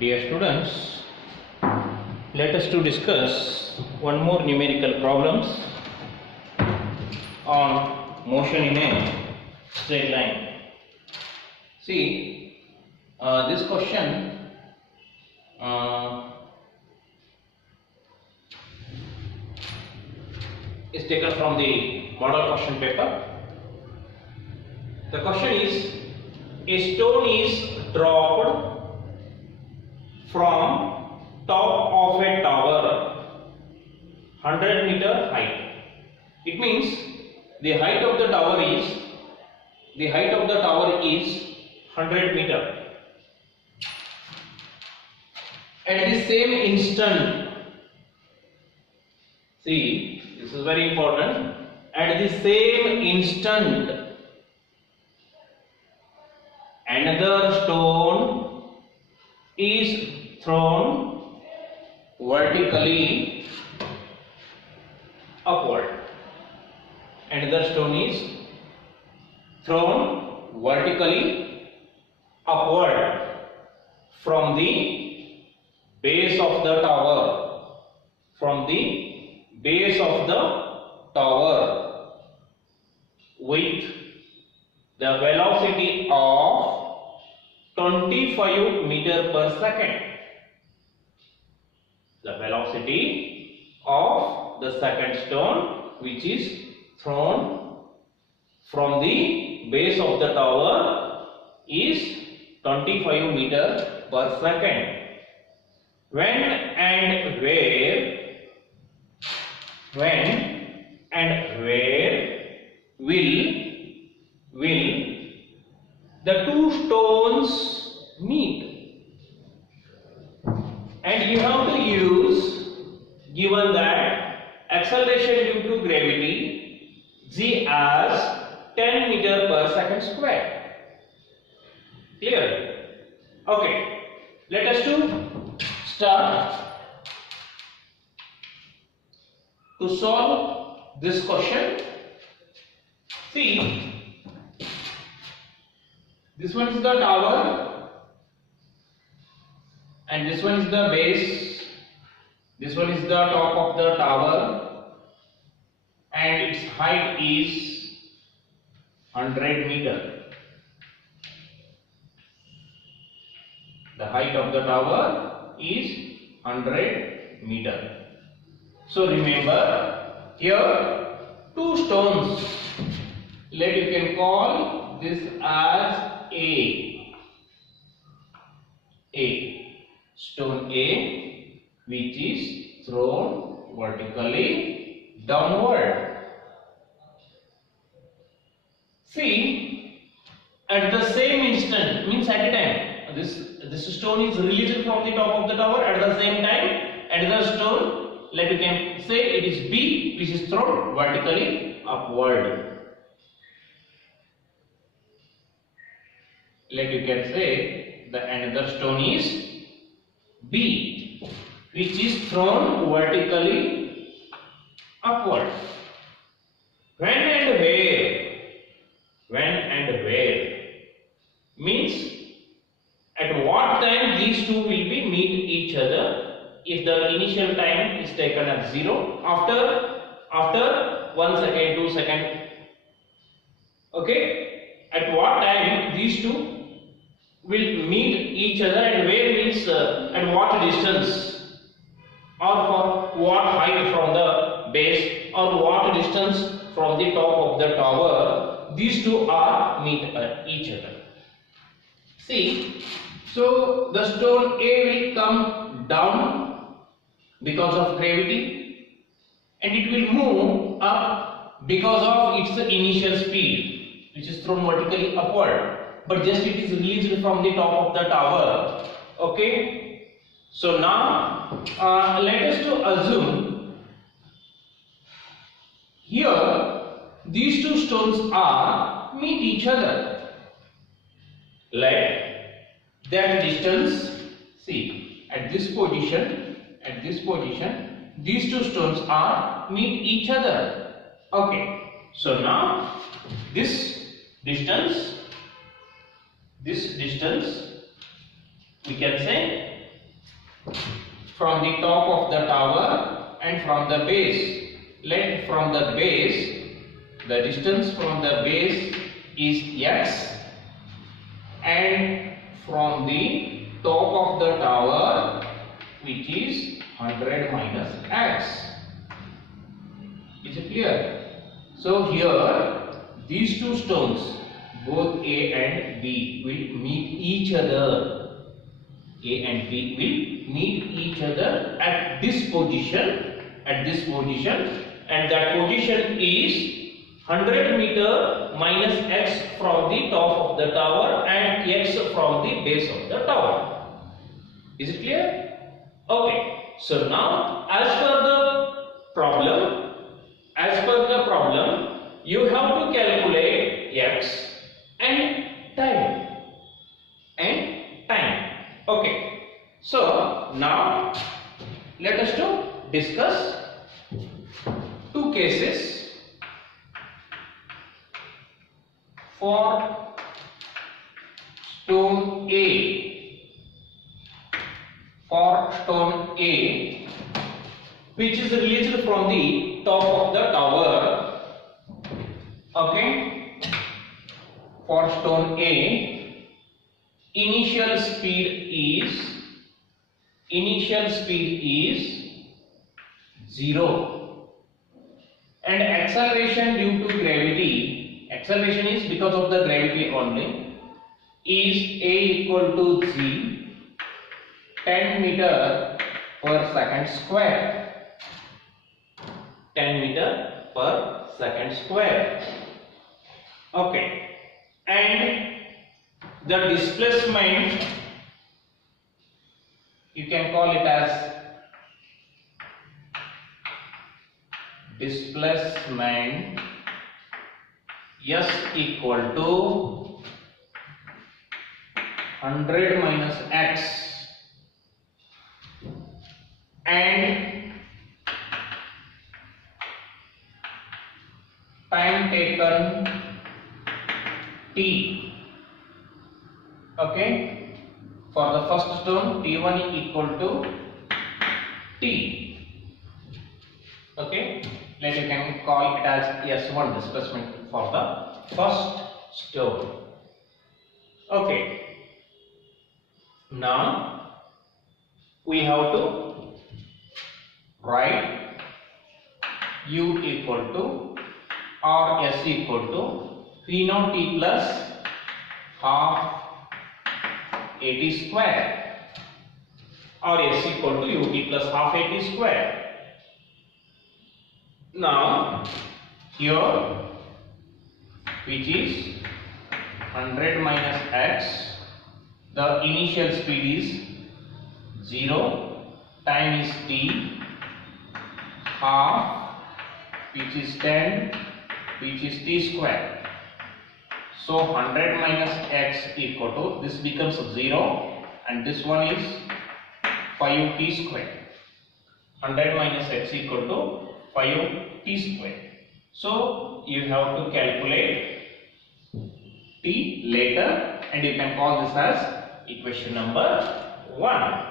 Dear students, let us to discuss one more numerical problems on motion in a straight line. See, this question is taken from the model question paper. The question is, a stone is dropped from top of a tower 100-meter height. It means the height of the tower is 100 meter. At the same instant, see, this is very important. At the same instant, another stone is thrown vertically upward. Another stone is thrown vertically upward from the base of the tower. From the base of the tower with the velocity of 25 meter per second. The velocity of the second stone which is thrown from the base of the tower is 25 meter per second. When and where will the two stones meet? And you have to use, given that acceleration due to gravity g as 10 meter per second square. Clear? Okay, let us to start to solve this question. See, this one is the tower and this one is the base. This one is the top of the tower and its height is 100 meter. The height of the tower is 100 meter. So remember, here two stones. You can call this as A. Stone A, which is thrown vertically downward. See, at the same instant, means at a time, this stone is released from the top of the tower. At the same time, another stone, you can say it is B, which is thrown vertically upward. You can say the another stone is B, which is thrown vertically upward. When and where means at what time these two will be meet each other. If the initial time is taken as 0, after 1 second, 2 second, okay, at what time these two will meet each other, and where means at what distance, or for what height from the base, or what distance from the top of the tower these two are meet each other. See, so the stone A will come down because of gravity, and it will move up because of its initial speed, which is thrown vertically upward. But just it is released from the top of the tower. Okay. So now let us to assume here these two stones are meet each other. Let that distance, see, at this position, these two stones are meet each other. Okay. So now this distance we can say from the top of the tower and from the base. Let from the base, the distance from the base is x, and from the top of the tower, which is 100 minus x. Is it clear? So here these two stones, both A and B, will meet each other. A and B will meet each other at this position, and that position is 100 meter minus x from the top of the tower and x from the base of the tower. Is it clear? Okay. So now, as per the problem, you have to calculate x and time. Okay. So now let us to discuss two cases for stone A. Which is released from the top of the tower. Okay. For stone A, initial speed is 0, and acceleration due to gravity, acceleration is because of the gravity only, is A equal to g 10 meter per second square. 10 meter per second square. Okay. And the displacement, you can call it as displacement S equal to 100 minus x, and time taken t. Okay, for the first stone t1 equal to t. Okay, let you can call it as S1 displacement for the first stone. Okay, now we have to write u equal to or S equal to P naught t plus half at square, or S equal to ut plus half at square. Now here, which is 100 minus x, the initial speed is 0, time is t, half, which is 10, which is t square. So 100 minus x equal to, this becomes 0, and this one is 5t square. 100 minus x equal to 5t square. So you have to calculate t later, and you can call this as equation number 1.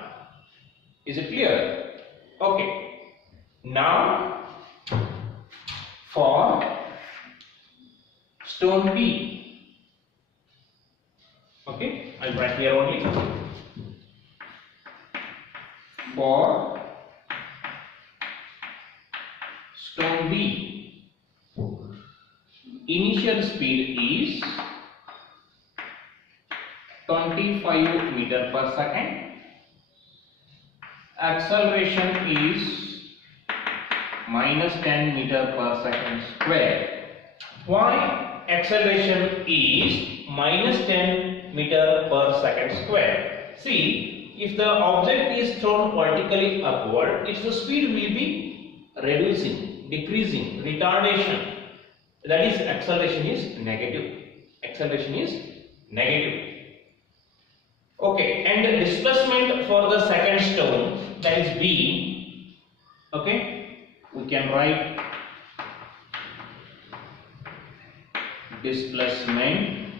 Is it clear? Okay. Now for stone B. Okay, I'll write here only. For stone B, initial speed is 25 meter per second. Acceleration is minus 10 meter per second square. Why acceleration is minus 10 meter per second square? See, if the object is thrown vertically upward, its speed will be reducing, decreasing, retardation. That is, acceleration is negative. Acceleration is negative. Okay, and the displacement for the second stone, that is B. Okay, we can write displacement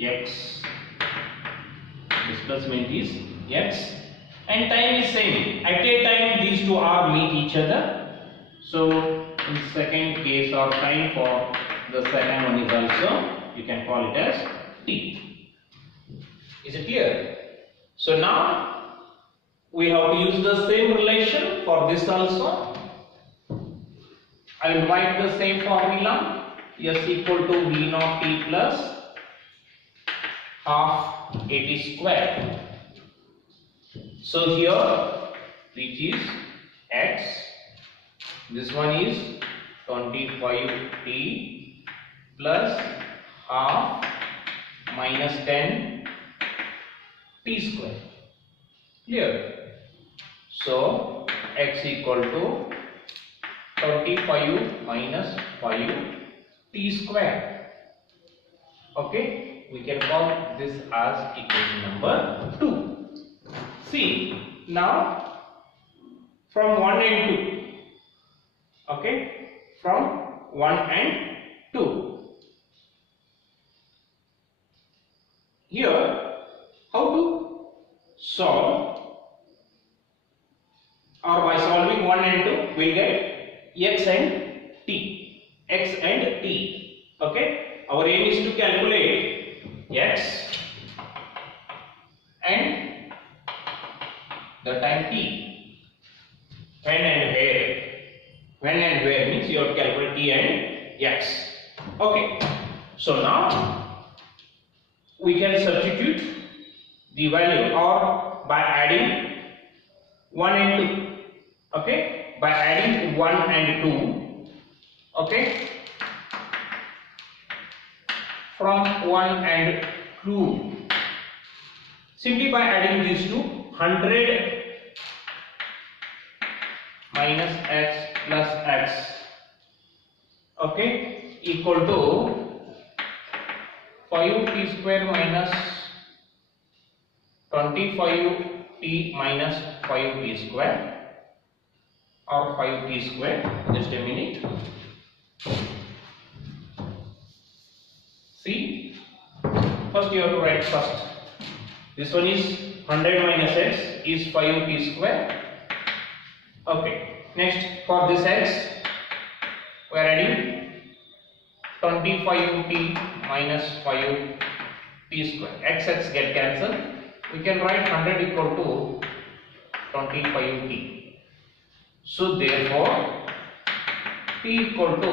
x. Displacement is x, and time is same. At a time these two are meet each other. So in second case or time for the second one is also, you can call it as t. Is it clear? So now we have to use the same relation for this also. I will write the same formula. S equal to V naught t plus half at square. So here which is x, this one is 25t plus half minus 10 t square. Clear? So x equal to 25 minus 5 t square. Okay, we can call this as equation number 2. See, now from 1 and 2. Okay, from 1 and 2. Here, how to solve, or by solving 1 and 2, we will get x and t. X and t. Okay, our aim is to calculate x and the time t. When and where. When and where means you have to calculate t and x. Okay, so now we can substitute the value, or by adding 1 and 2. Okay, by adding 1 and 2. Okay, from 1 and 2, simply by adding these two, 100 minus x plus x, okay, equal to 5t square minus 25t minus 5t square, or 5t square. Just a minute. See, first you have to write first. This one is 100 minus x is 5t square. Okay, next for this x we are adding 25t minus 5t square. X get cancelled. We can write 100 equal to 25t. So therefore t equal to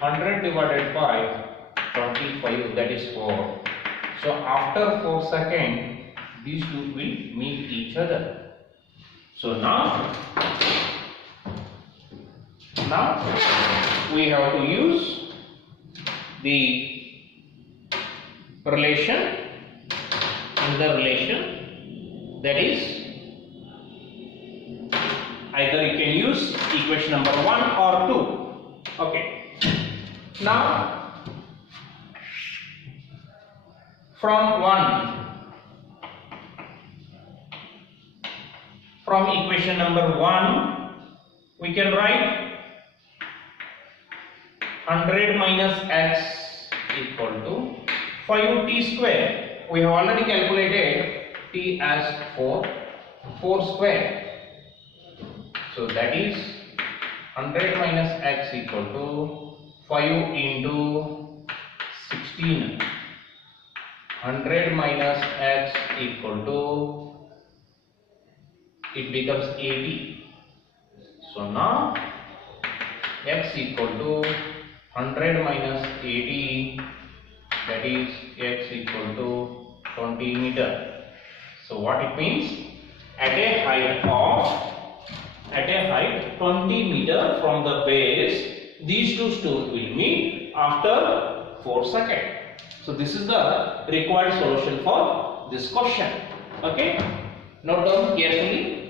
100 divided by 25, that is 4. So after 4 seconds these two will meet each other. So now we have to use the relation, that is, either you can use equation number 1 or 2. Okay, now from equation number 1 we can write 100 minus x equal to 5t square. We have already calculated t as 4 square. So that is 100 minus x equal to 5 into 16. 100 minus x equal to, it becomes 80. So now x equal to 100 minus 80, that is x equal to 20 meter. So what it means, at a height 20 meter from the base, these two stones will meet after 4 seconds. So this is the required solution for this question. Okay, note down carefully.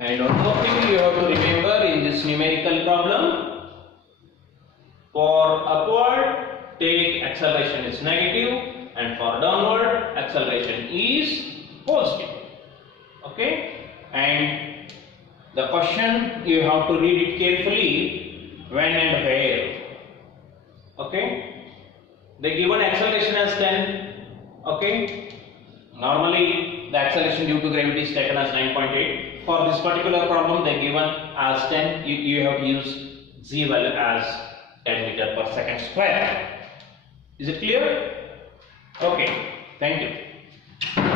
And one more thing you have to remember in this numerical problem, for upward take acceleration is negative, and for downward acceleration is positive. Okay, and the question you have to read it carefully, when and where. Okay, they given acceleration as 10. Okay, normally the acceleration due to gravity is taken as 9.8. For this particular problem they given as 10. You have to use z value as 10 meter per second square. Is it clear? Okay, thank you.